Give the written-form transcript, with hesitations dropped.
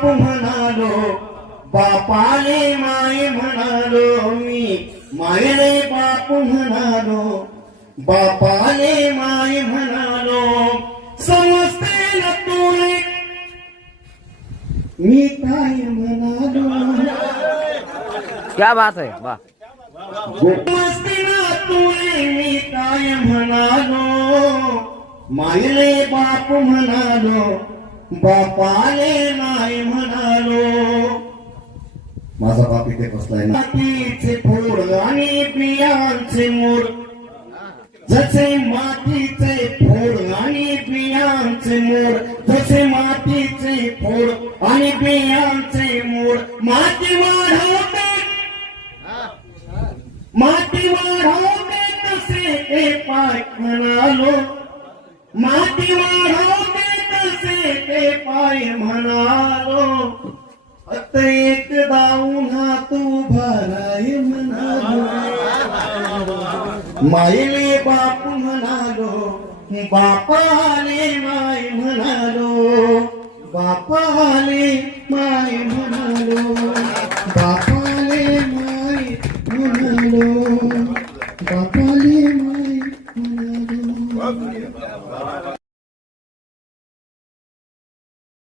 बाप म्हणालो, बापाले माय म्हणालो मी, मायले बाप म्हणालो, बापाले माय म्हणालो. समजते ना तुले मी काय म्हणालो. क्या बात है, वाह. समजते ना तुले मी काय म्हणालो, मायले बाप म्हणालो, बापाले माय म्हणालो. माझा बाप इथे बसलाय ना. मातीचे फोड आणि बियांचे मोड, जसे मातीचे फोड आणि बियांचे मोड, जसे मातीचे फोड आणि बियांचे मोड. माती वाढवते, माती वाढवते तसे ते पाय म्हणालो, माती वाढवते तसे ते पाय म्हणालो. फक्त एकदा उन्हात उभा राय म्हणालो, मायले बाप म्हणालो, बापाले माय म्हणालो, बापाले माय म्हणालो, बापाले माय म्हणालो, बापाले माय म्हणालो.